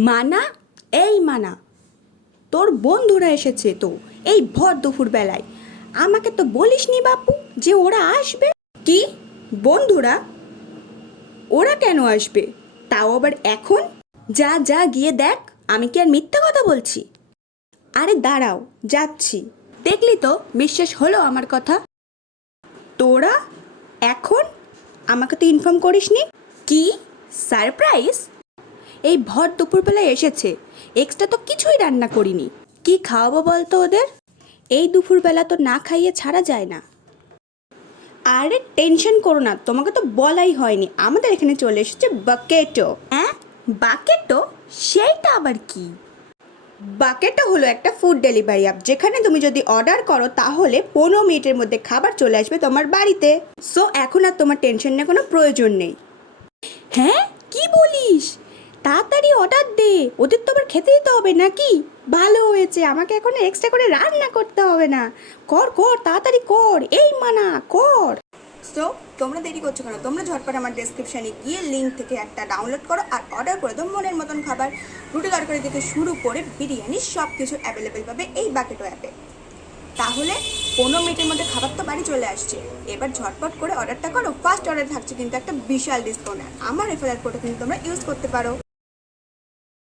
মানা, এই মানা, তোর বন্ধুরা এসেছে তো এই ভর দুপুর বেলায়। আমাকে তো বলিসনি বাপু যে ওরা আসবে। কি বন্ধুরা? ওরা কেন আসবে, তাও আবার এখন? যা যা গিয়ে দেখ, আমি কি আর মিথ্যা কথা বলছি? আরে দাঁড়াও, যাচ্ছি। দেখলি তো, বিশ্বাস হলো আমার কথা? তোরা এখন? আমাকে তো ইনফর্ম করিসনি। কি সারপ্রাইজ? এই ভর দুপুরবেলায় এসেছে, এক্সট্রা তো কিছুই রান্না করিনি। কি খাওয়াবো বলতো ওদের? এই দুপুরবেলা তো না খাইয়ে ছাড়া যায় না। আরে টেনশন করো না, তোমাকে তো বলাই হয়নি আমাদের এখানে চলে এসেছে বাকেটো। হ্যাঁ, বাকেটো? সেইটা আবার কি? বাকেটো হলো একটা ফুড ডেলিভারি অ্যাপ, যেখানে তুমি যদি অর্ডার করো তাহলে 15 মিনিটের মধ্যে খাবার চলে আসবে তোমার বাড়িতে। সো এখন আর তোমার টেনশন নেওয়ার কোনো প্রয়োজন নেই। হ্যাঁ, কি বলিস? তাড়াতাড়ি অর্ডার দে, ওদের তো আবার খেতে দিতে হবে নাকি? ভালো হয়েছে, আমাকে এখন এক্সট্রা করে রান্না করতে হবে না। কর কর, তাড়াতাড়ি কর, এই মানা কর। সো তোমরা দেরি করছো কেন? তোমরা ঝটপট আমার ডেসক্রিপশানে গিয়ে লিঙ্ক থেকে একটা ডাউনলোড করো আর অর্ডার করে দাও মনের মতন খাবার। রুটি তরকারি থেকে শুরু করে বিরিয়ানি সব কিছু অ্যাভেলেবেল পাবে এই বাকেটো অ্যাপে। তাহলে 15 মিনিটের মধ্যে খাবার তো বাড়ি চলে আসছে। এবার ঝটপট করে অর্ডারটা করো। ফার্স্ট অর্ডার থাকছে কিন্তু একটা বিশাল ডিসকাউন্ট। আমার রেফারেল কোডটা কিন্তু তোমরা ইউজ করতে পারো।